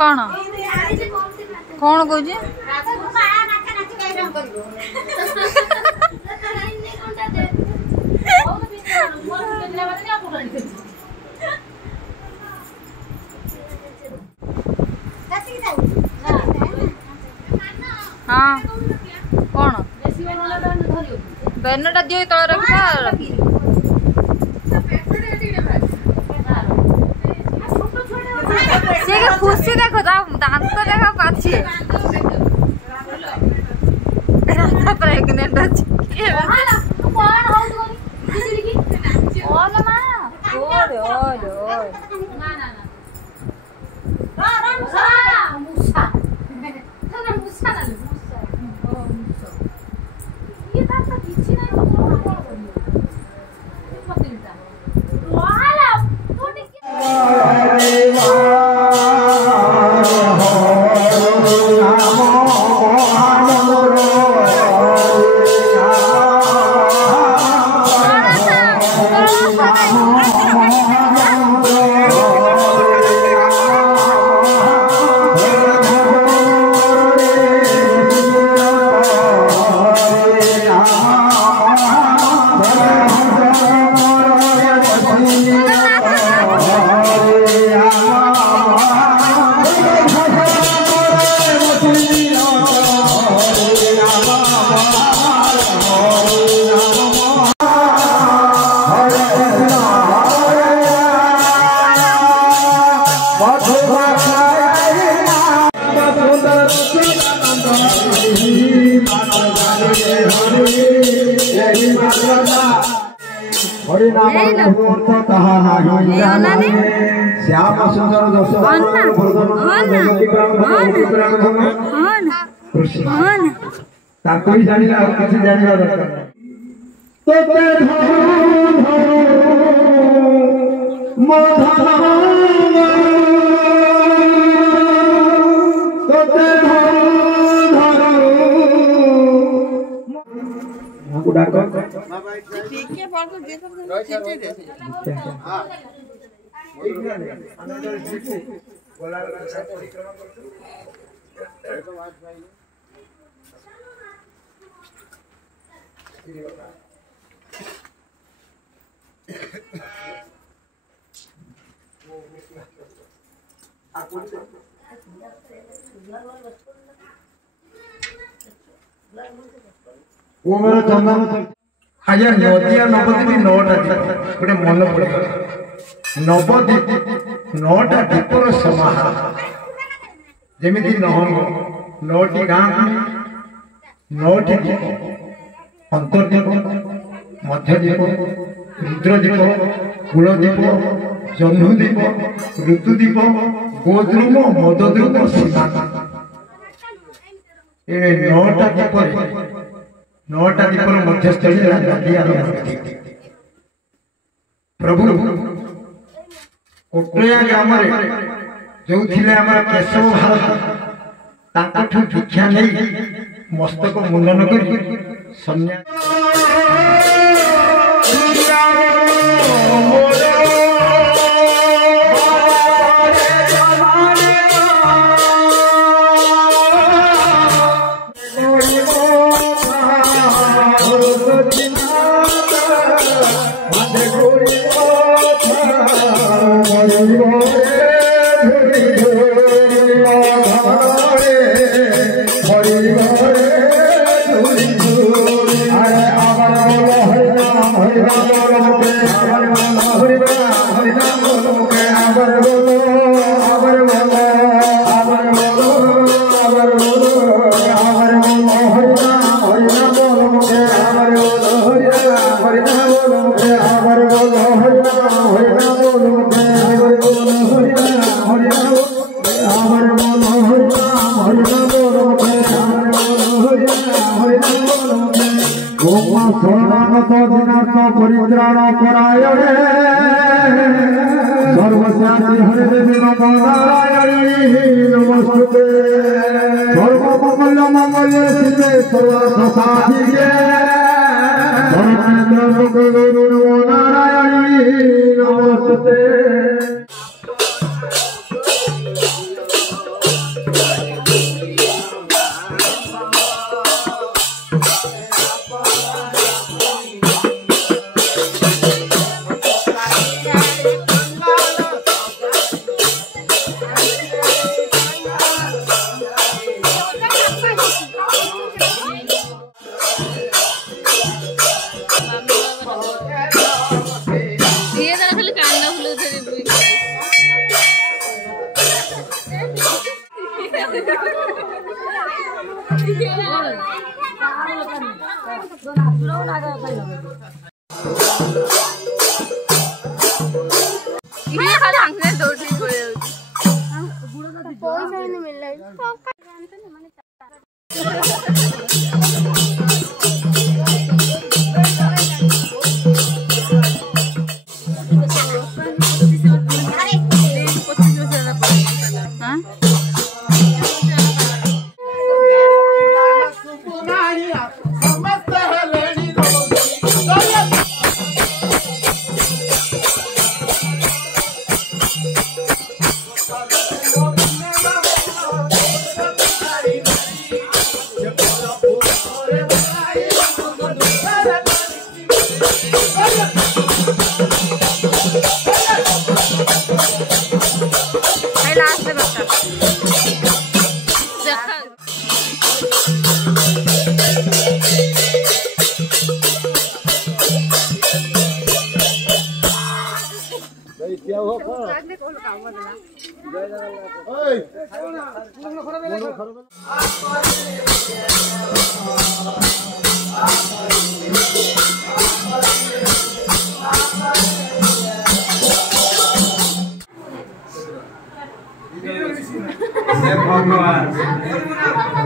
कौन कौन कौन हाँ कौन बैनरटा दियो तल रखा रखी खुशी देखो दांत देखो पाछे प्रेग्नेंट अच्छी श्याम सुंदर दश ही जानी किसी जाना वो मेरा चंदन आज नदिया नवद्वीप 9टा गोटे मन पड़े नवद्वीप 9टा द्वीपर समाहार जमी नहंग 9टी गाँ 9टी द्वीप अंतर्द्वीप मध्यद्वीप रुद्रद्वीप कूलद्वीप जह्नुद्वीप ऋतुद्वीप गोद्रुम मदद्रुम सीमा 9टा द्वीप 9टा द्वीपर मध्यस्थली प्रभु कोटया ग्राम जो थिले हमारा केशव भारत ताकठू भिक्षा नहीं मस्तक मुंडन कर सन्यास परित्राण परायणे सर्वस्याति हरे देवी नमो नारायणी नमस्ते सर्वमंगल मंगले शिवे सर्वसाधिके सर्वेन्द्र गुरु नमो नारायणी नमस्ते।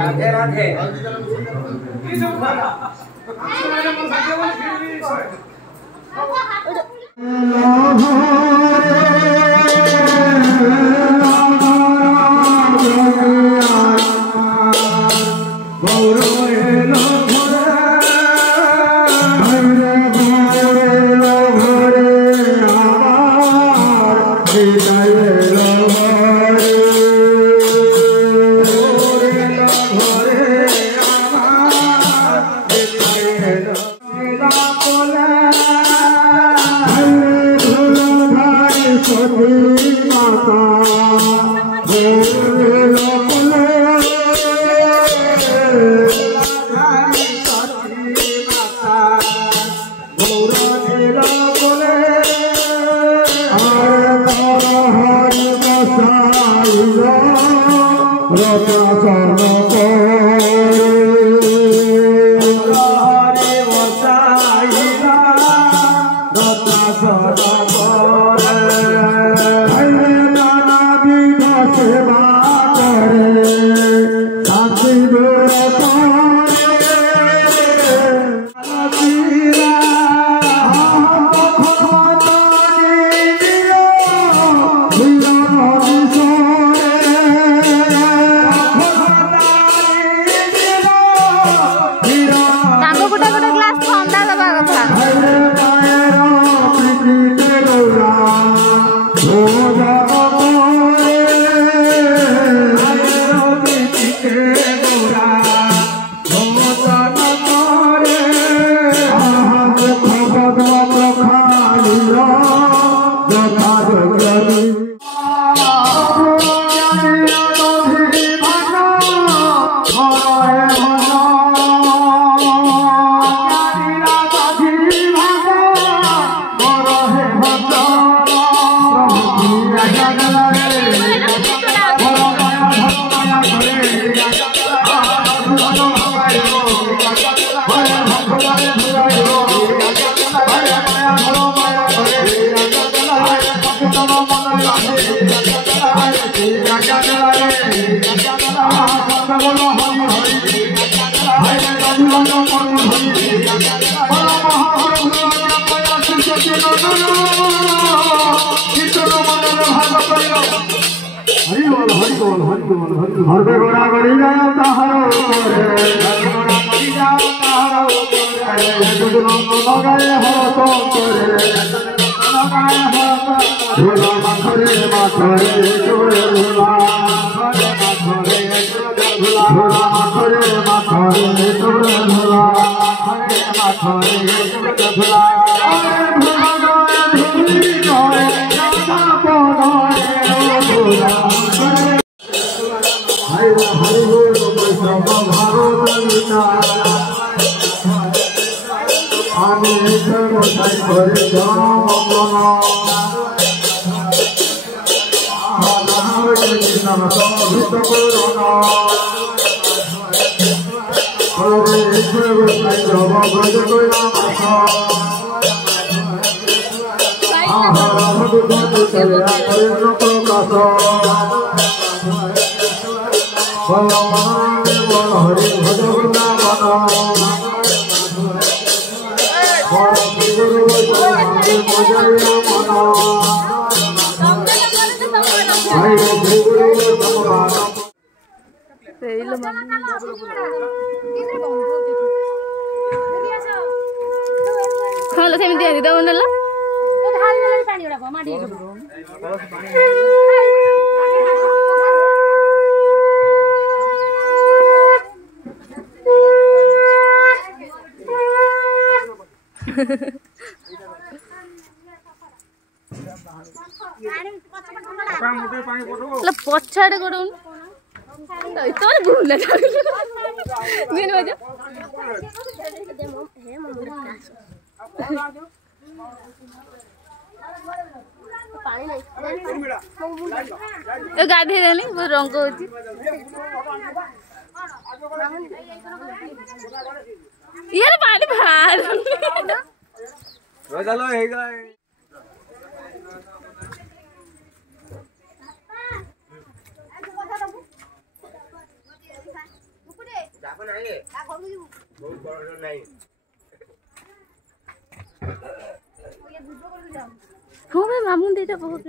राधे राधे हरबे गोरा गड़ी जाओ ताहारो करे घोड़ा गड़ी जाओ ताहारो करे दुदनो लगाए हो तो करे लगाए हो झूला माखरे जोरे झूला झूला माखरे जोरे झूला झूला Kalau saya minta di daun dulu. Lah pocah ada kodon. Itu ada bulan. Gini aja. गाधे देनी वो रंग होती यार पानी बाहर चलो हेगा जापन आहे बहुत बड़ा नहीं हाँ मैं मामून देता बहुत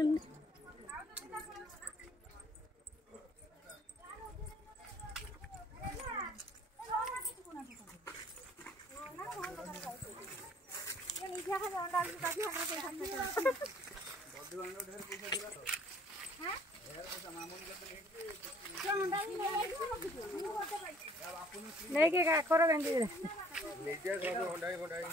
लेके क्या करो गंजी नीचे सब होंडाई होंडाई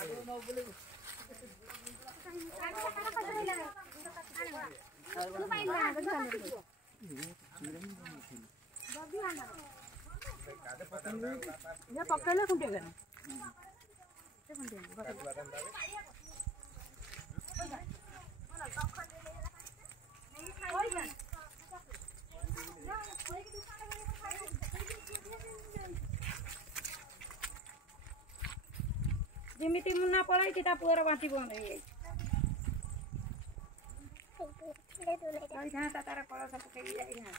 ये पकड़ले कुंटे गन जेमिति मुन्ना पळाई ता पुअर बाटी बंद हे जहाँ तारा कला सब पकड़ी जाए यहाँ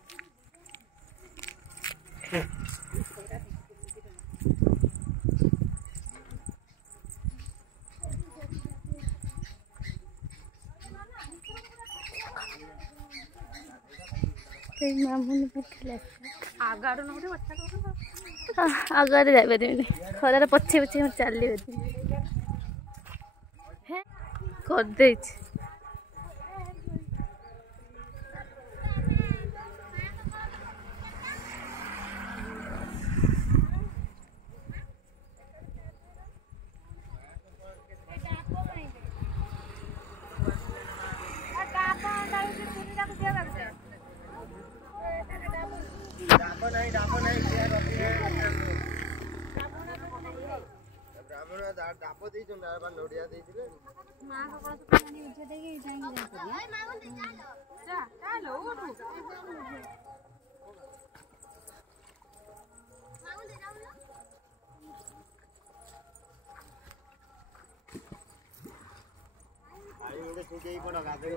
आगे जाइए खरार पछे पछे चलिए करदे डाप दी नड़िया माँ पड़ा गाधे